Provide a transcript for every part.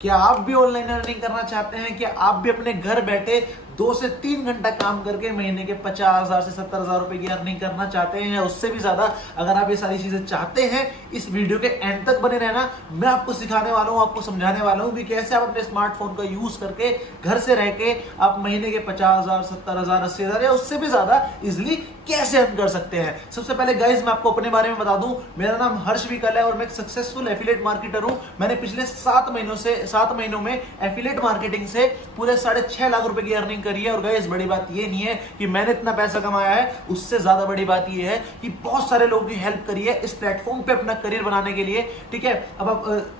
क्या आप भी ऑनलाइन अर्निंग करना चाहते हैं? क्या आप भी अपने घर बैठे 2 से 3 घंटा काम करके महीने के 50,000 से 70,000 रुपए की अर्निंग करना चाहते हैं या उससे भी ज्यादा? अगर आप ये सारी चीजें चाहते हैं, इस वीडियो के एंड तक बने रहना। मैं आपको सिखाने वाला हूं, आपको समझाने वाला हूं कि कैसे आप अपने स्मार्टफोन का यूज करके घर से रह के आप महीने के 50,000, 70,000, 80,000 या उससे भी ज्यादा इजिली कैसे अर्न कर सकते हैं। सबसे पहले गाइस मैं आपको अपने बारे में बता दूं, मेरा नाम हर्ष विकल है और मैं एक सक्सेसफुल एफिलिएट मार्केटर हूं। मैंने पिछले 7 महीनों में एफिलिएट मार्केटिंग से पूरे 6.5 लाख रुपए की अर्निंग करी है। और गाइस बड़ी बात ये नहीं है कि मैंने इतना पैसा कमाया है, उससे ज्यादा बड़ी बात ये है कि बहुत सारे लोगों की हेल्प करी है इस प्लेटफॉर्म पे अपना करियर बनाने के लिए। ठीक है, अब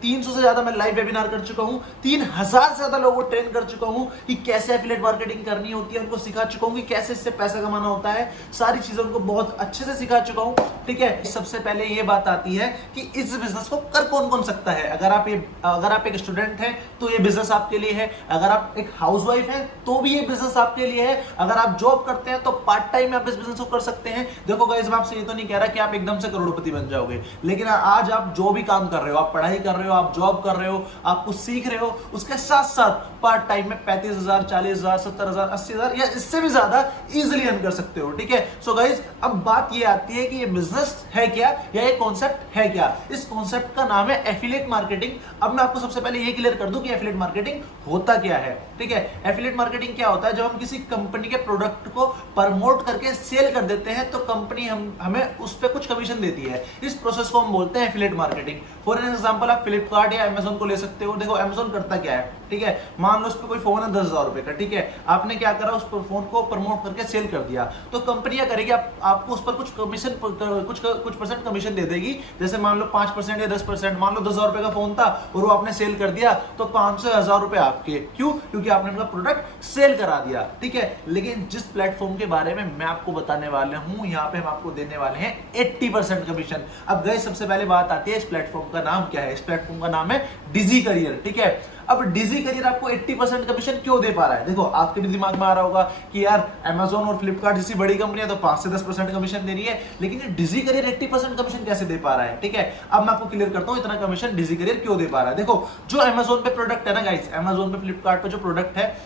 300 से ज्यादा मैं लाइव वेबिनार कर चुका हूं, 3000 से ज्यादा लोगों को ट्रेन कर चुका हूं कि कैसे एफिलिएट मार्केटिंग करनी होती है, उनको सिखा चुका हूं कि कैसे इससे पैसा कमाना होता है। सारी चीजें उनको बहुत अच्छे से सिखा चुका हूं। ठीक है, सबसे पहले ये बात आती है कि इस बिजनेस को कर कौन कौन सकता है। अगर आप एक स्टूडेंट हैं तो ये बिजनेस आपके लिए है। अगर आप एक हाउसवाइफ हैं तो भी ये बिजनेस आपके लिए है। अगर आप जॉब करते हैं तो पार्ट टाइम में आप इस बिजनेस को कर सकते हैं। देखो गाइस, मैं आपसे ये तो नहीं कह रहा कि आप एकदम से करोड़पति बन जाओगे, लेकिन आज आप जो भी काम कर रहे हो, आप पढ़ाई कर रहे हो, आप जॉब कर रहे हो, आप कुछ सीख रहे हो, उसके साथ साथ पार्ट टाइम में 35,000, 40,000, 70,000, 80,000 या इससे भी ज्यादा इजिली अर्न कर सकते हो। ठीक है, सो गाइस अब बात ये आती है कि ये बिजनेस है क्या या ये कॉन्सेप्ट है क्या। इस कॉन्सेप्ट का नाम है एफिलिएट मार्केटिंग। अब मैं आपको सबसे पहले ये क्लियर कर दूं कि एफिलिएट मार्केटिंग होता क्या है। ठीक है, एफिलिएट मार्केटिंग क्या होता है? जब हम किसी कंपनी के प्रोडक्ट को प्रमोट करके सेल कर देते हैं तो कंपनी हमें उस पर कुछ कमीशन देती है। इस प्रोसेस को हम बोलते हैं एफिलिएट मार्केटिंग। फॉर एग्जांपल आप फ्लिपकार्ट या अमेजोन को ले सकते हो। देखो अमेजोन करता क्या है, ठीक है, मान लो उस पर कोई फोन है 10,000 रुपए का, ठीक है, आपने क्या करा, उस फोन को प्रमोट करके सेल कर दिया, तो कंपनी क्या करेगी, आपको उस पर कुछ कमीशन, कुछ परसेंट कमीशन दे देगी। जैसे मान लो 5% या 10%। मान लो 10,000 रुपए का फोन था और वो आपने सेल कर दिया तो 500 1,000 रुपए आपके। क्यों? क्योंकि आपने अपना प्रोडक्ट सेल करा दिया। ठीक है, लेकिन जिस प्लेटफॉर्म के बारे में मैं आपको बताने वाला हूं, यहाँ पे हम आपको देने वाले हैं 80% कमीशन। अब गए सबसे पहले बात आती है इस प्लेटफॉर्म का नाम क्या है। इस प्लेटफॉर्म का नाम है डिजी करियर। ठीक है, अब डिजी करियर आपको 80% कमीशन क्यों दे पा रहा है? देखो आपके भी दिमाग में आ रहा होगा कि यार अमेजोन और फ्लिपकार्ट जैसी बड़ी कंपनी है तो 5 से 10% कमीशन दे रही है, लेकिन ये डिजी करियर 80% कमीशन कैसे दे पा रहा है? ठीक है, अब मैं आपको क्लियर करता हूं इतना कमीशन डिजी करियर क्यों दे पा रहा है। देखो जो अमेजोन पे प्रोडक्ट है ना गाइस, अमेजोन पे फ्लिपकार्ट पे जो प्रोडक्ट है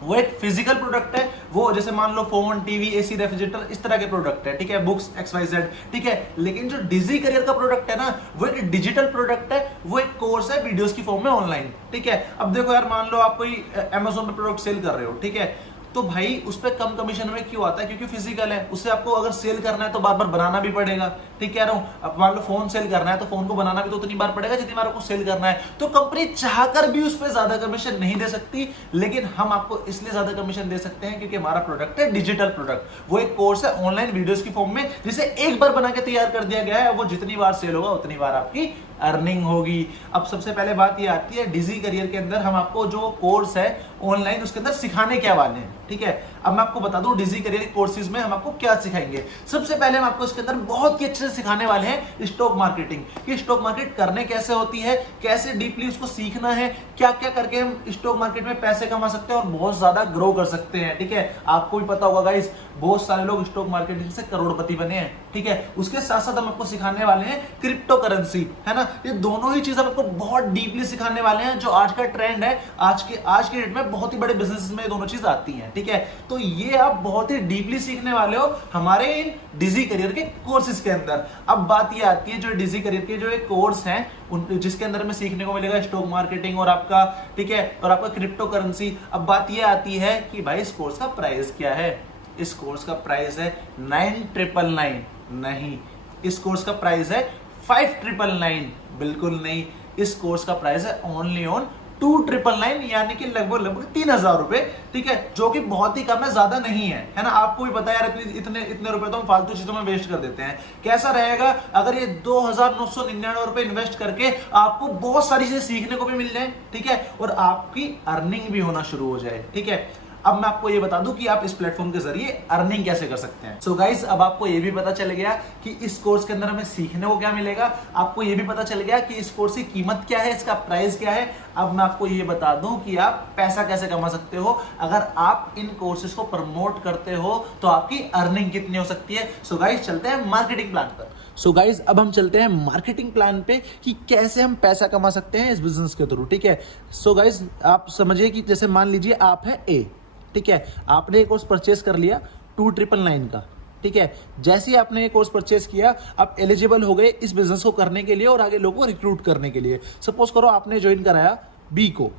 वो एक फिजिकल प्रोडक्ट है। वो जैसे मान लो फोन, टीवी, एसी, रेफ्रिजरेटर, इस तरह के प्रोडक्ट है। ठीक है, बुक्स XYZ। ठीक है, लेकिन जो डिजी करियर का प्रोडक्ट है ना, वो एक डिजिटल प्रोडक्ट है, वो एक कोर्स है वीडियोस की फॉर्म में ऑनलाइन। ठीक है, अब देखो यार, मान लो आप कोई अमेजोन पे प्रोडक्ट सेल कर रहे हो, ठीक है, तो भाई उस पर कम कमीशन में क्यों आता है? क्योंकि फिजिकल है, उससे आपको अगर सेल करना है तो बार बार बनाना भी पड़ेगा। ठीक कह रहा हूं, अब मान लो फोन सेल करना है तो फोन को बनाना भी तो उतनी बार पड़ेगा जितनी बार आपको सेल करना है। तो कंपनी चाहकर भी उस पर ज्यादा कमीशन नहीं दे सकती, लेकिन हम आपको इसलिए ज्यादा कमीशन दे सकते हैं क्योंकि हमारा प्रोडक्ट है डिजिटल प्रोडक्ट। वो एक कोर्स है ऑनलाइन वीडियोस की फॉर्म में, जिसे एक बार बना के तैयार कर दिया गया है। वो जितनी बार सेल होगा उतनी बार आपकी अर्निंग होगी। अब सबसे पहले बात ये आती है डिजी करियर के अंदर हम आपको जो कोर्स है ऑनलाइन, उसके अंदर सिखाने क्या वाले हैं। ठीक है, अब मैं आपको बता दूं डिजी करियर कोर्सेज में हम आपको क्या सिखाएंगे। सबसे पहले हम आपको इसके अंदर बहुत ही अच्छे से सिखाने वाले हैं स्टॉक मार्केटिंग, कि स्टॉक मार्केट करने कैसे होती है, कैसे डीपली उसको सीखना है, क्या क्या करके हम स्टॉक मार्केट में पैसे कमा सकते हैं और बहुत ज्यादा ग्रो कर सकते हैं। ठीक है, आपको भी पता होगा गाइस, बहुत सारे लोग स्टॉक मार्केटिंग से करोड़पति बने हैं। ठीक है, उसके साथ साथ हम आपको सिखाने वाले हैं क्रिप्टो करेंसी, है ना। ये दोनों ही चीज हम आपको बहुत डीपली सिखाने वाले हैं, जो आज का ट्रेंड है। आज के डेट में बहुत ही बड़े बिजनेस में ये दोनों चीज आती हैं। ठीक है, तो ये आप बहुत ही डीपली सीखने वाले हो हमारे इन डिजी करियर के कोर्सेज के अंदर। अब बात ये आती है जो डिजी करियर के जो एक कोर्स हैं, जिसके अंदर में सीखने को मिलेगा स्टॉक मार्केटिंग और आपका, ठीक है, और आपका क्रिप्टो करेंसी। अब बात ये आती है कि भाई इस कोर्स का प्राइस क्या है। इस कोर्स का प्राइस है 9,999। नहीं, इस कोर्स का प्राइस है 5,999। बिल्कुल नहीं, इस कोर्स का प्राइस है ओनली ऑन 2,999, यानी कि लगभग 3,000 रुपए। ठीक है, जो कि बहुत ही कम है, ज्यादा नहीं है, है ना। आपको भी पता है यार, इतने रुपए तो हम फालतू चीजों में वेस्ट कर देते हैं। कैसा रहेगा अगर ये 2,999 रुपए इन्वेस्ट करके आपको बहुत सारी चीजें सीखने को भी मिल जाए, ठीक है, और आपकी अर्निंग भी होना शुरू हो जाए। ठीक है, अब मैं आपको ये बता दूं कि आप इस प्लेटफॉर्म के जरिए अर्निंग कैसे कर सकते हैं। सो गाइस, अब आपको ये भी पता चल गया कि इस कोर्स के अंदर हमें सीखने को क्या मिलेगा। आपको ये भी पता चल गया कि इस कोर्स की कीमत क्या है, इसका प्राइस क्या है। अब मैं आपको ये बता दूं कि आप पैसा कैसे कमा सकते हो। अगर आप इन कोर्सेज को प्रमोट करते हो तो आपकी अर्निंग कितनी हो सकती है। सो गाइस, चलते हैं मार्केटिंग प्लान पर। सो गाइज अब हम चलते हैं मार्केटिंग प्लान पे कि कैसे हम पैसा कमा सकते हैं इस बिजनेस के थ्रू, ठीक है। सो गाइज आप समझिए कि जैसे मान लीजिए आप है ए, ठीक है, आपने एक कोर्स परचेस कर लिया 2999 का, ठीक है। जैसे ही आपने ये कोर्स परचेस किया, आप एलिजिबल हो गए इस बिजनेस को करने के लिए और आगे लोगों को रिक्रूट करने के लिए। सपोज करो आपने ज्वाइन कराया बी को,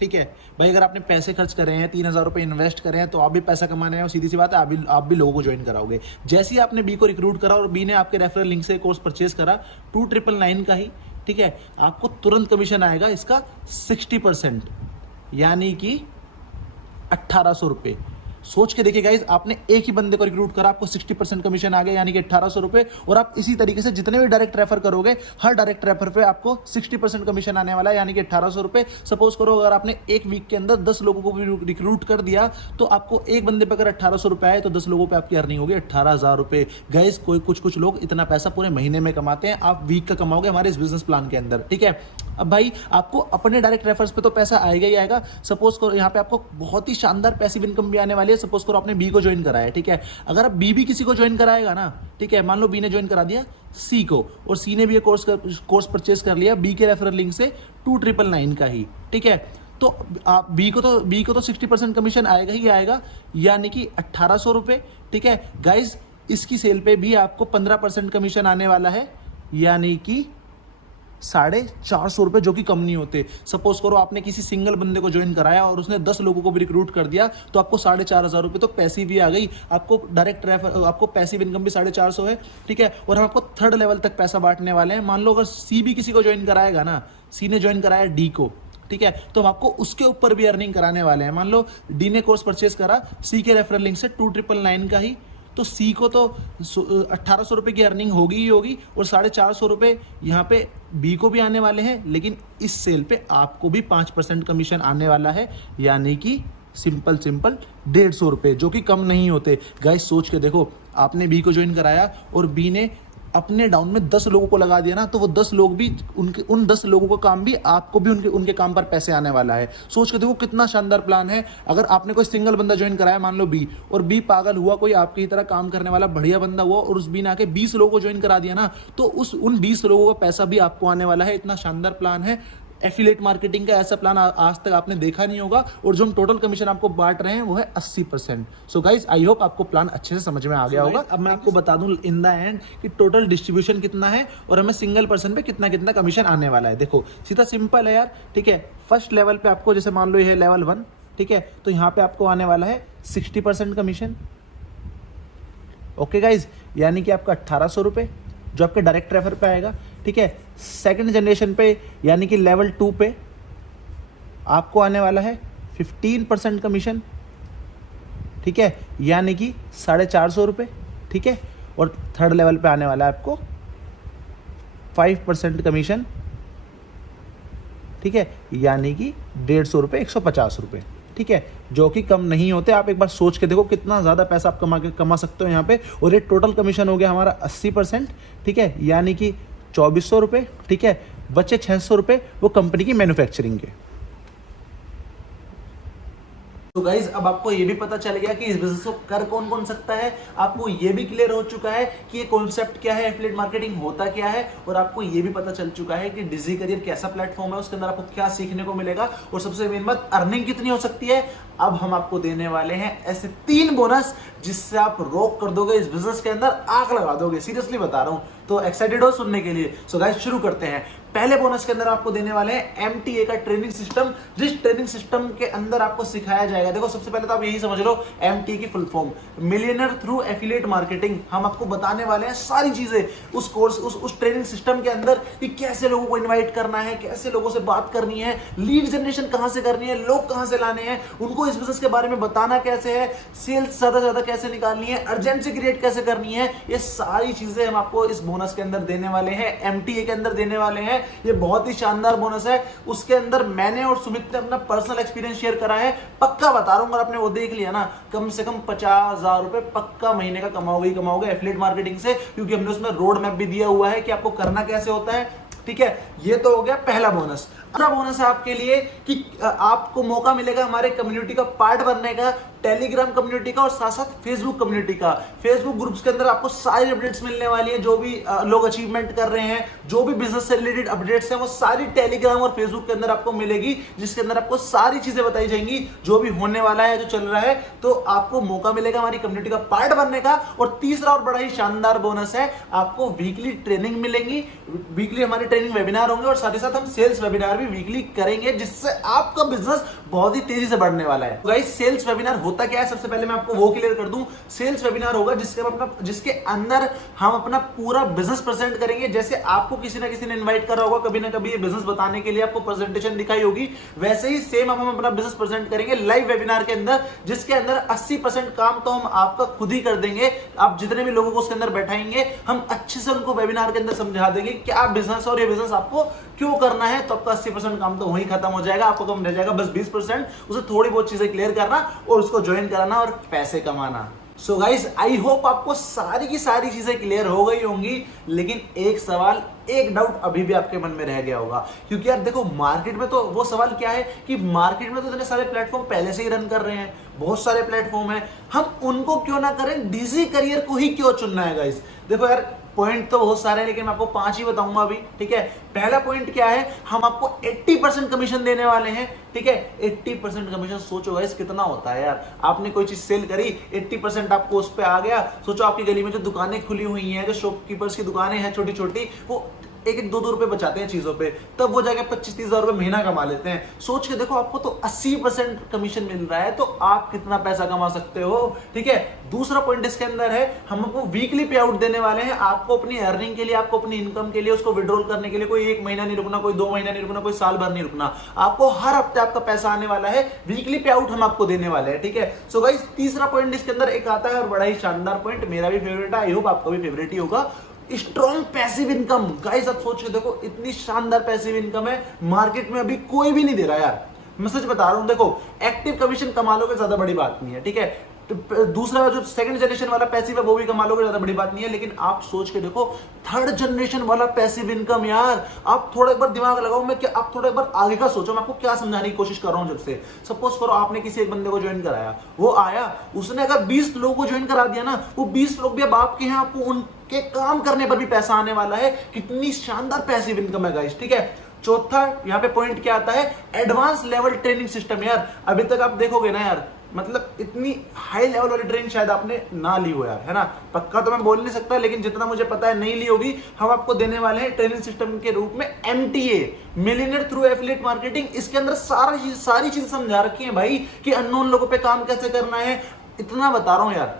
ठीक है भाई। अगर आपने पैसे खर्च करे हैं, 3000 रुपये इन्वेस्ट करें हैं, तो आप भी पैसा कमाने हैं, सीधी सी बात है आप भी लोगों को ज्वाइन कराओगे। जैसे ही आपने बी को रिक्रूट करा और बी ने आपके रेफरल लिंक से कोर्स परचेस करा 2999 का ही, ठीक है, आपको तुरंत कमीशन आएगा इसका 60%, यानी कि 1800 रुपये। सोच के देखिए गाइज, आपने एक ही बंदे को रिक्रूट करा, आपको 60% कमीशन आ गया, यानी कि 1800 रुपये। और आप इसी तरीके से जितने भी डायरेक्ट रेफर करोगे, हर डायरेक्ट रेफर पे आपको 60% कमीशन आने वाला है, यानी कि 1800 रुपये। सपोज करो अगर आपने एक वीक के अंदर 10 लोगों को भी रिक्रूट कर दिया, तो आपको एक बंदे पे अगर 1800 रुपये आए तो 10 लोगों पे आपकी अर्निंग होगी 18,000 रुपये। गाइज कुछ लोग इतना पैसा पूरे महीने में कमाते हैं, आप वीक का कमाओगे हमारे इस बिजनेस प्लान के अंदर, ठीक है। अब भाई आपको अपने डायरेक्ट रेफर्स पे तो पैसा आएगा ही आएगा। सपोज करो यहाँ पे आपको बहुत ही शानदार पैसिव इनकम भी आने वाली है। सपोज करो आपने बी को ज्वाइन कराया, ठीक है। अगर आप बी भी किसी को ज्वाइन कराएगा ना, ठीक है, मान लो बी ने ज्वाइन करा दिया सी को और सी ने भी ये कोर्स परचेस कर लिया बी के रेफरल लिंक से 2999 का ही, ठीक है, तो आप बी को तो 60% कमीशन आएगा ही आएगा, यानी कि 1800 रुपये, ठीक है। गाइज इसकी सेल पे भी आपको 15% कमीशन आने वाला है, यानी कि 450 रुपये, जो कि कम नहीं होते। सपोज करो आपने किसी सिंगल बंदे को ज्वाइन कराया और उसने 10 लोगों को भी रिक्रूट कर दिया, तो आपको 4500 रुपये तो पैसिव भी आ गई, आपको डायरेक्ट रेफर, आपको पैसिव इनकम भी 450 है, ठीक है। और हम आपको थर्ड लेवल तक पैसा बांटने वाले हैं। मान लो अगर सी भी किसी को ज्वाइन कराएगा ना, सी ने ज्वाइन कराया डी को, ठीक है, तो हम आपको उसके ऊपर भी अर्निंग कराने वाले हैं। मान लो डी ने कोर्स परचेस करा सी के रेफरल लिंक से 2999 का ही, तो सी को तो 1800 रुपये की अर्निंग होगी ही होगी, और 450 रुपये यहाँ पे बी को भी आने वाले हैं। लेकिन इस सेल पे आपको भी 5% कमीशन आने वाला है, यानी कि सिंपल 150 रुपये, जो कि कम नहीं होते। गाइस सोच के देखो, आपने बी को ज्वाइन कराया और बी ने अपने डाउन में 10 लोगों को लगा दिया ना, तो वो 10 लोग भी उन 10 लोगों का काम भी आपको भी उनके काम पर पैसे आने वाला है। सोच के देखो कितना शानदार प्लान है। अगर आपने कोई सिंगल बंदा ज्वाइन कराया, मान लो बी, और बी पागल हुआ, कोई आपकी ही तरह काम करने वाला बढ़िया बंदा हुआ और उस बी ने आके 20 लोगों को ज्वाइन करा दिया ना, तो उन 20 लोगों का पैसा भी आपको आने वाला है। इतना शानदार प्लान है। एफिलिएट मार्केटिंग का ऐसा प्लान आज तक आपने देखा नहीं होगा, और जो हम टोटल कमीशन आपको बांट रहे हैं वो है 80%। सो गाइज आई होप आपको प्लान अच्छे से समझ में आ गया होगा। अब मैं आपको बता दूं इन द एंड कि टोटल डिस्ट्रीब्यूशन कितना है और हमें सिंगल पर्सन पे कितना कमीशन आने वाला है। देखो सीधा सिंपल है यार, ठीक है। फर्स्ट लेवल पे आपको, जैसे मान लो ये है लेवल 1, ठीक है, तो यहाँ पे आपको आने वाला है 60% कमीशन, ओके गाइज, यानी कि आपका 1800 रुपये जो आपके डायरेक्ट रेफर पे आएगा, ठीक है। सेकंड जनरेशन पे यानी कि लेवल 2 पे आपको आने वाला है 15% कमीशन, ठीक है, यानी कि 450 रुपये, ठीक है। और थर्ड लेवल पे आने वाला है आपको 5% कमीशन, ठीक है, यानी कि 150 रुपये, 150 रुपये, ठीक है, जो कि कम नहीं होते। आप एक बार सोच के देखो कितना ज़्यादा पैसा आप कमा सकते हो यहाँ पे। और ये टोटल कमीशन हो गया हमारा 80%, ठीक है, यानी कि 2400 रुपये, ठीक है। बचे 600 रुपये वो कंपनी की मैन्युफैक्चरिंग के। तो गाइज अब आपको ये भी पता चल गया कि इस बिजनेस को कर कौन कौन सकता है। आपको ये भी क्लियर हो चुका है कि ये कॉन्सेप्ट क्या है, एफिलिएट मार्केटिंग होता क्या है, और आपको ये भी पता चल चुका है कि डिजी करियर कैसा प्लेटफॉर्म है, उसके अंदर आपको क्या सीखने को मिलेगा, और सबसे मेन बात अर्निंग कितनी हो सकती है। अब हम आपको देने वाले हैं ऐसे 3 बोनस जिससे आप रॉक कर दोगे इस बिजनेस के अंदर, आग लगा दोगे, सीरियसली बता रहा हूं। तो एक्साइटेड हो सुनने के लिए? सो गाइस शुरू करते हैं। पहले बोनस के अंदर आपको देने वाले हैं MTA का ट्रेनिंग सिस्टम, जिस ट्रेनिंग सिस्टम के अंदर आपको सिखाया जाएगा। देखो सबसे पहले तो आप यही समझ लो, MTA की full form millionaire through affiliate marketing. हम आपको बताने वाले हैं सारी चीजें उस कोर्स, उस ट्रेनिंग सिस्टम के अंदर, कि कैसे लोगों को इन्वाइट करना है, कैसे लोगों से बात करनी है, लीड जनरेशन कहां से करनी है, लोग कहां से लाने हैं, उनको इस बिजनेस के बारे में बताना कैसे है, सेल्स ज्यादा से ज्यादा कैसे निकालनी है, अर्जेंसी क्रिएट कैसे करनी है, ये सारी चीजें हम आपको इस बोनस के अंदर देने वाले हैं, MTA के अंदर देने वाले हैं। ये बहुत ही शानदार बोनस है। उसके अंदर मैंने और सुमित ने अपना पर्सनल एक्सपीरियंस शेयर करा है। पक्का बता रहा हूं, अगर आपने वो देख लिया ना, कम से कम 50,000 रुपए पक्का महीने का कमाओगे ही कमाओगे एफिलिएट मार्केटिंग से, क्योंकि हमने उसमें रोड मैप भी दिया हुआ है कि आपको करना कैसे होता है, ठीक है। ये तो हो गया पहला बोनस। दूसरा बोनस है आपके लिए कि आपको मौका मिलेगा हमारे कम्युनिटी का पार्ट बनने का, टेलीग्राम कम्युनिटी का और साथ साथ फेसबुक कम्युनिटी का। फेसबुक ग्रुप्स के अंदर आपको सारी अपडेट्स मिलने वाली है, जो भी लोग अचीवमेंट कर रहे हैं, जो भी बिजनेस से रिलेटेड अपडेट्स हैं, वो सारी टेलीग्राम और फेसबुक के अंदर आपको मिलेगी, जिसके अंदर आपको सारी चीजें बताई जाएंगी जो भी होने वाला है, जो चल रहा है। तो आपको मौका मिलेगा हमारी कम्युनिटी का पार्ट बनने का। और तीसरा और बड़ा ही शानदार बोनस है, आपको वीकली ट्रेनिंग मिलेंगी, वीकली हमारे ट्रेनिंग वेबिनार होंगे और साथ ही साथ हम सेल्स वेबिनार भी वीकली करेंगे, जिससे आपका बिजनेस बहुत ही तेजी से बढ़ने वाला है। गाइस, सेल्स वेबिनार होता क्या है, सबसे पहले मैं आपको वो क्लियर कर दूं। सेल्स वेबिनार होगा जिसके अंदर हम अपना पूरा बिजनेस प्रेजेंट करेंगे। जैसे आपको किसी ना किसी ने इनवाइट करा होगा कभी ना कभी ये बिजनेस बताने के लिए, आपको प्रेजेंटेशन दिखाई होगी, वैसे ही सेम हम अपना बिजनेस प्रेजेंट करेंगे लाइव वेबिनार के अंदर, जिसके अंदर 80% काम तो हम आपका खुद ही कर देंगे। आप जितने भी लोगों को उसके अंदर बैठाएंगे, हम अच्छे से उनको वेबिनार के अंदर समझा देंगे क्या बिजनेस और ये बिजनेस आपको क्यों करना है। तो आपका 80% काम तो वहीं खत्म हो जाएगा, आपको कम रह जाएगा बस 20%, उसे थोड़ी बहुत चीजें क्लियर करना और उसको ज्वाइन कराना और पैसे कमाना। सो गाइस, आई होप आपको सारी की सारी चीजें क्लियर हो गई होंगी, लेकिन एक सवाल, एक डाउट अभी भी आपके मन में रह गया होगा। क्योंकि यार देखो, मार्केट में तो वो सवाल क्या है कि मार्केट में तो इतने सारे प्लेटफॉर्म पहले से ही रन कर रहे हैं, बहुत सारे प्लेटफॉर्म हैं, हम उनको क्यों ना करें, डीजी करियर को ही क्यों चुनना है। गाइस देखो यार, पॉइंट तो बहुत सारे हैं, लेकिन मैं आपको 5 ही बताऊंगा अभी, ठीक है। पहला पॉइंट क्या है, हम आपको 80% कमीशन देने वाले हैं, ठीक है। 80% कमीशन, सोचो गाइस कितना होता है यार। आपने कोई चीज सेल करी, 80% आपको उस पे आ गया। सोचो आपकी गली में जो दुकानें खुली हुई हैं, जो शॉपकीपर्स की दुकानें हैं छोटी छोटी, वो 1-2 रुपए बचाते हैं चीजों पे, तब वो जाके 25-30 हजार रुपए महीना कमा लेते हैं। सोच के देखो, आपको तो 80% कमीशन मिल रहा है, तो आप कितना पैसा कमा सकते हो, ठीक है। दूसरा पॉइंट इसके अंदर है, हम आपको वीकली पे आउट देने वाले हैं। आपको अपनी अर्निंग के लिए, आपको अपनी इनकम के लिए, उसको विड्रॉल करने के लिए कोई 1 महीना नहीं रुकना, कोई 2 महीना नहीं रुकना, कोई साल भर नहीं रुकना। आपको हर हफ्ते आपका पैसा आने वाला है, वीकली पे आउट हम आपको देने वाले हैं, ठीक है। सो गाइस, तीसरा पॉइंट इसके अंदर एक आता है और बड़ा ही शानदार पॉइंट, मेरा भी फेवरेट है, आई होप आपका भी फेवरेट ही होगा, स्ट्रॉन्ग पैसिव इनकम। गाइस आप सोच के देखो, इतनी शानदार पैसिव इनकम है, मार्केट में अभी कोई भी नहीं दे रहा यार, मैं सच बता रहा हूं। देखो, एक्टिव कमीशन कमा लोगे, ज्यादा बड़ी बात नहीं है, ठीक है। तो दूसरा जो सेकंड जनरेशन वाला पैसिव है, वो भी कमा लोगे, ज्यादा बड़ी बात नहीं है। लेकिन आप सोच के देखो, थर्ड जनरेशन वाला पैसिव इनकम यार, आप थोड़ा एक बार दिमाग लगाओ, मैं क्या, आप थोड़ा एक बार आगे का सोचो, मैं आपको क्या समझाने की कोशिश कर रहा हूं। जब से सपोज करो आपने किसी एक बंदे को ज्वाइन कराया, वो आया, उसने अगर 20 लोगों को ज्वाइन करा दिया ना, वो 20 लोग भी अब आपके हैं, आपको उनके काम करने पर भी पैसा आने वाला है। कितनी शानदार पैसिव इनकम है गाइस, ठीक है। चौथा यहाँ पे पॉइंट क्या आता है, एडवांस लेवल ट्रेनिंग सिस्टम। यार अभी तक आप देखोगे ना यार, मतलब इतनी हाई लेवल वाली ट्रेनिंग शायद आपने ना ली हो यार, है ना। पक्का तो मैं बोल नहीं सकता, लेकिन जितना मुझे पता है नहीं ली होगी। हम आपको देने वाले हैं ट्रेनिंग सिस्टम के रूप में MTA, millionaire through affiliate marketing. इसके अंदर सारी चीज समझा रखी है भाई, कि अननोन लोगों पे काम कैसे करना है। इतना बता रहा हूं यार,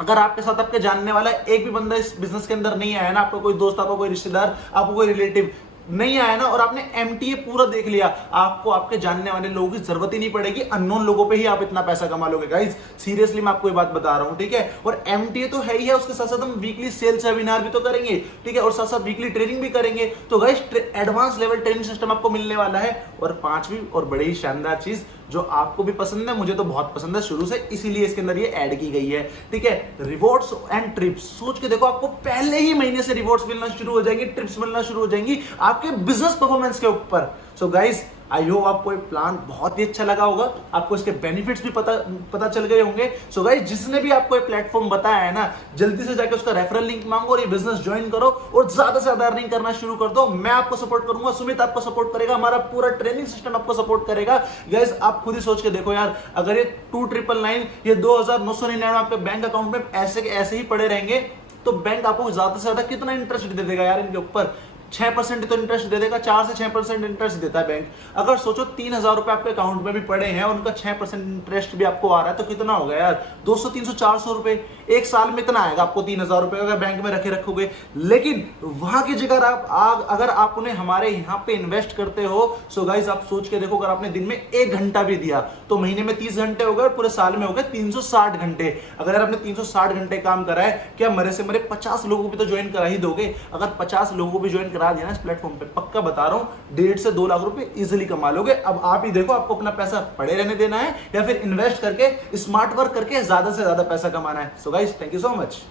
अगर आपके साथ आपके जानने वाला एक भी बंदा इस बिजनेस के अंदर नहीं आया ना, आपका कोई दोस्त, आपका कोई रिश्तेदार, आपको कोई रिलेटिव नहीं आया ना, और आपने MTA पूरा देख लिया, आपको आपके जानने वाले लोगों की जरूरत ही नहीं पड़ेगी, अननोन लोगों पे ही आप इतना पैसा कमा लोगे गाइस। सीरियसली मैं आपको ये बात बता रहा हूं, ठीक है। और MTA तो है ही है, उसके साथ साथ हम वीकली सेल्स वेबिनार भी तो करेंगे, ठीक है, और साथ साथ वीकली ट्रेनिंग भी करेंगे। तो guys, advance level training system आपको मिलने वाला है। और पांचवी और बड़ी ही शानदार चीज, जो आपको भी पसंद है, मुझे तो बहुत पसंद है शुरू से, इसीलिए इसके अंदर ये ऐड की गई है, ठीक है। Rewards and trips. सोच के देखो, आपको पहले ही महीने से रिवॉर्ड्स मिलना शुरू हो जाएंगी, ट्रिप्स मिलना शुरू हो जाएंगी आपके बिजनेस परफॉर्मेंस के ऊपर। सो गाइस, आई होप आपको ये प्लान बहुत ही अच्छा लगा होगा, आपको इसके बेनिफिट्स भी पता चल गए होंगे। सो गाइस, जिसने भी आपको ये प्लेटफॉर्म बताया है ना, जल्दी से जाके उसका रेफरल लिंक मांगो और ये बिजनेस ज्वाइन करो और ज्यादा से ज्यादा अर्निंग करना शुरू कर दो। मैं आपको सपोर्ट करूंगा, सुमित आपको सपोर्ट करेगा, हमारा पूरा ट्रेनिंग सिस्टम आपको सपोर्ट करेगा। गाइस आप खुद ही सोच के देखो यार, अगर ये 2999, ये 2999 आपके बैंक अकाउंट में ऐसे ही पड़े रहेंगे, तो बैंक आपको ज्यादा से ज्यादा कितना इंटरेस्ट दे देगा यार इनके ऊपर। 6% तो इंटरेस्ट दे देगा, 4 से 6% इंटरेस्ट देता है बैंक। अगर सोचो 3000 रुपए आपके अकाउंट में भी पड़े हैं, उनका 6% इंटरेस्ट भी आपको आ रहा है, तो कितना हो गया यार, 200, 300, 400 रुपए एक साल में इतना आएगा आपको 3000 रुपए अगर बैंक में रखोगे। लेकिन वहां की जगह अगर आप उन्हें हमारे यहाँ पे इन्वेस्ट करते हो, सो गाइस आप सोच के देखो, अगर आपने दिन में 1 घंटा भी दिया, तो महीने में 30 घंटे हो गए और पूरे साल में हो गए 360 घंटे। अगर आपने 360 घंटे काम करा है, क्या मरे से मरे 50 लोगों को भी तो ज्वाइन करा ही दोगे। अगर 50 लोगों को भी ज्वाइन करा दिया ना इस प्लेटफॉर्म पे, पक्का बता रहा हूं 1.5 से 2 लाख रुपए इजीली कमा लोगे। अब आप ही देखो, आपको अपना पैसा पड़े रहने देना है या फिर इन्वेस्ट करके, स्मार्ट वर्क करके ज्यादा से ज्यादा पैसा कमाना है। So guys, thank you so much.